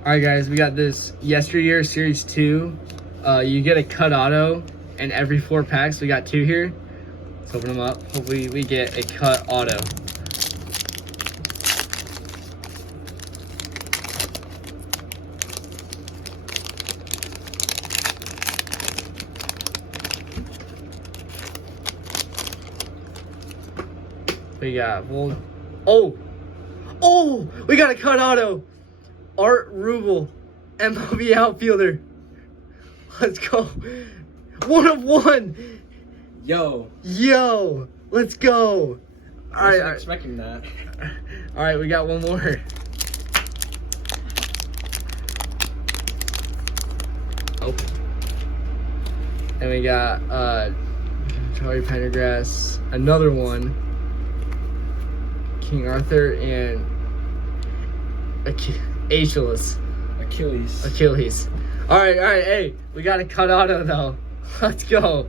Alright guys, we got this Yesteryear Series 2. You get a cut auto and every 4 packs. We got 2 here. Let's open them up. Hopefully we get a cut auto. We got we got a cut auto. Art Rubel, MLB outfielder. Let's go. 1 of 1. Yo, let's go. I wasn't expecting that. All right, we got one more. Open. And we got Charlie Pendergrass, another one. King Arthur and Achilles. All right. Hey, we got a cut auto though. Let's go.